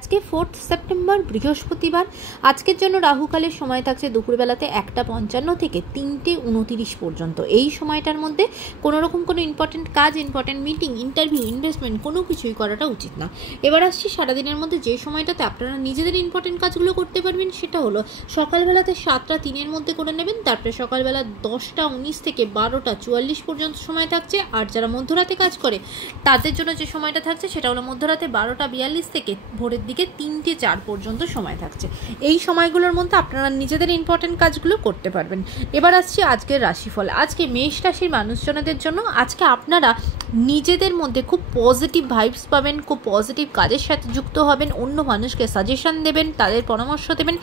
আজকে 4 সেপ্টেম্বর বৃহস্পতিবার। আজকের জন্য রাহুকালের সময় থাকছে দুপুরবেলাতে 1:55 থেকে 3:29 পর্যন্ত। এই সময়টার মধ্যে কোনো রকম কোনো ইম্পর্টেন্ট কাজ, ইম্পর্টেন্ট মিটিং, ইন্টারভিউ, ইনভেস্টমেন্ট কোনো কিছুই করাটা উচিত না। এবার আসছি সারাদিনের মধ্যে যে সময়টাতে আপনারা নিজেদের ইম্পর্টেন্ট কাজগুলো করতে পারবেন সেটা হলো সকালবেলাতে 7:03 মধ্যে করে নেবেন। তারপরে সকালবেলা 10:19 থেকে 12:44 পর্যন্ত সময় থাকছে। আর যারা মধ্যরাতে কাজ করে তাদের জন্য যে সময়টা থাকছে সেটা হলো মধ্যরাতে 12:42 থেকে ভোরের দিকে 3:04 পর্যন্ত সময় থাকছে। এই সময়গুলোর মধ্যে আপনারা নিজেদের ইম্পর্টেন্ট কাজগুলো করতে পারবেন। এবার আসছি আজকের রাশিফল। আজকে মেষ রাশির মানুষজনদের জন্য আজকে আপনারা নিজেদের মধ্যে খুব পজিটিভ ভাইবস পাবেন, খুব পজিটিভ কাজের সাথে যুক্ত হবেন, অন্য মানুষকে সাজেশন দেবেন, তাদের পরামর্শ দেবেন,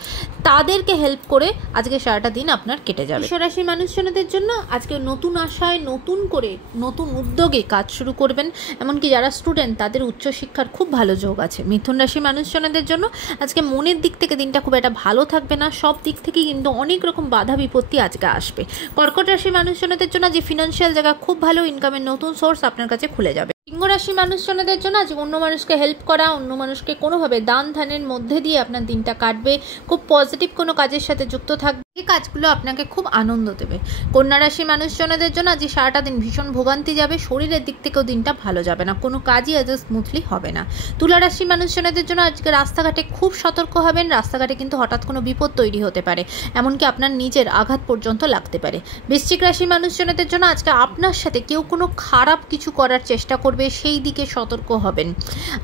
তাদেরকে হেল্প করে আজকে সারাটা দিন আপনার কেটে যাবে। মেষ রাশির মানুষজনদের জন্য আজকে নতুন আশায়, নতুন করে, নতুন উদ্যোগে কাজ শুরু করবেন। এমনকি যারা স্টুডেন্ট তাদের উচ্চশিক্ষার খুব ভালো যোগ আছে। মিথুন রাশির মানুষজনদের জন্য আজকে মনের দিক থেকে দিনটা খুব একটা ভালো থাকবে না। সব দিক থেকেই কিন্তু অনেক রকম বাধা বিপত্তি আজকে আসবে। কর্কট রাশির মানুষজনদের জন্য যে ফিনান্সিয়াল জায়গা খুব ভালো, ইনকামের নতুন সোর্স আপনার কাছে খুলে যাবে। সিংহ রাশির মানুষজনদের জন্য আজ অন্য মানুষকে হেল্প করা, অন্য মানুষকে কোনোভাবে দান ধ্যানের মধ্যে দিয়ে আপনার দিনটা কাটবে। খুব পজিটিভ কোনো কাজের সাথে যুক্ত থাকবে, এই কাজগুলো আপনাকে খুব আনন্দ দেবে। কন্যা রাশির মানুষজনদের জন্য আজ সারাটা দিন ভীষণ ভোগান্তি যাবে, শরীরের দিক থেকেও দিনটা ভালো যাবে না, কোনো কাজই আজ স্মুথলি হবে না। তুলা রাশির মানুষজনদের জন্য আজকে রাস্তাঘাটে খুব সতর্ক হবেন। রাস্তাঘাটে কিন্তু হঠাৎ কোনো বিপদ তৈরি হতে পারে, এমনকি আপনার নিজের আঘাত পর্যন্ত লাগতে পারে। বৃশ্চিক রাশির মানুষজনদের জন্য আজকে আপনার সাথে কেউ কোনো খারাপ কিছু করার চেষ্টা করবে, সেই দিকে সতর্ক হবেন।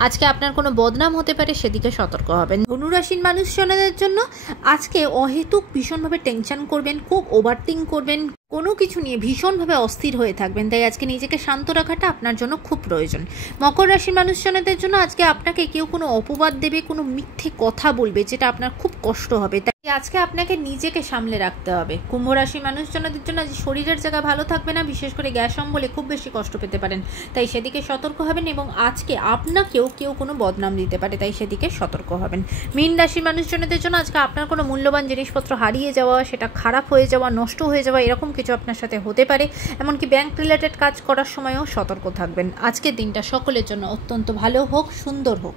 আজকে আপনার কোনো বদনাম হতে পারে, সেদিকে সতর্ক হবেন। ধনু রাশির মানুষজনদের জন্য আজকে অহেতুক ভীষণভাবে টেনশন করবেন, খুব ওভারথিঙ্ক করবেন, কোনো কিছু নিয়ে ভীষণভাবে অস্থির হয়ে থাকবেন। তাই আজকে নিজেকে শান্ত রাখাটা আপনার জন্য খুব প্রয়োজন। মকর রাশির মানুষজনদের জন্য আজকে আপনাকে কেউ কোনো অপবাদ দেবে, কোনো মিথ্যে কথা বলবে, যেটা আপনার খুব কষ্ট হবে। তাই আজকে আপনাকে নিজেকে সামলে রাখতে হবে। কুম্ভ রাশির মানুষজনদের জন্য আজ শরীরের জায়গা ভালো থাকবে না, বিশেষ করে গ্যাস অম্বলে খুব বেশি কষ্ট পেতে পারেন। তাই সেদিকে সতর্ক হবেন এবং আজকে আপনাকেও কেউ কোনো বদনাম দিতে পারে, তাই সেদিকে সতর্ক হবেন। মীন রাশির মানুষজনদের জন্য আজকে আপনার কোনো মূল্যবান জিনিসপত্র হারিয়ে যাওয়া, সেটা খারাপ হয়ে যাওয়া, নষ্ট হয়ে যাওয়া, এরকম কিছু আপনার সাথে হতে পারে। এমনকি ব্যাংক রিলেটেড কাজ করার সময়ও সতর্ক থাকবেন। আজকের দিনটা সকলের জন্য অত্যন্ত ভালো হোক, সুন্দর হোক।